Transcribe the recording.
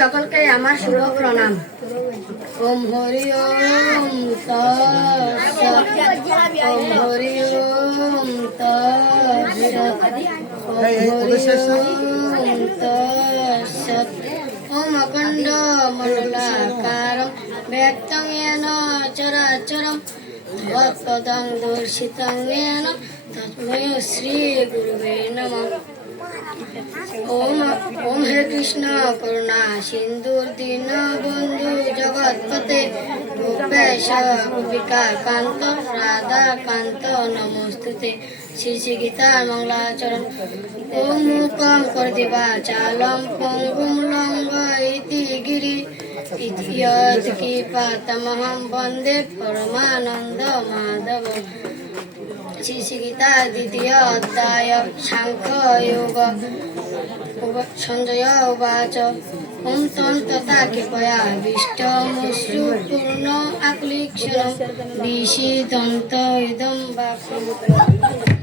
সকলকে আমার শুভ প্রণাম। ওম হরি ওম তৎসৎ। ওম হরি ওম তৎসৎ। ওম হরি ওম তৎসৎ। ওম অখণ্ড মণ্ডলাকারম ব্যক্তং येन চরাচরম তৎপদং দর্শিতং येन তস্मै শ্রী গুরুবে নমঃ। ओम हे कृष्ण करुणा सिंधु दीन बंधु जगतपते गोपेश गोपिका कांत राधा कांत नमोस्तुते। श्री श्री गीता मंगलाचरण। ओम मूकं करोति वाचालं पंगुं लंघयति गिरि यत्कृपातमहं वन्दे परमानंद माधवम्। श्री श्री गीता द्वितीय अध्याय सांख्य योग। संजय उवाच ओम तथा कृपया विष्टमुश्रु पूर्ण आक्लिक्षणं विषीदन्त इदं वाक्यम्।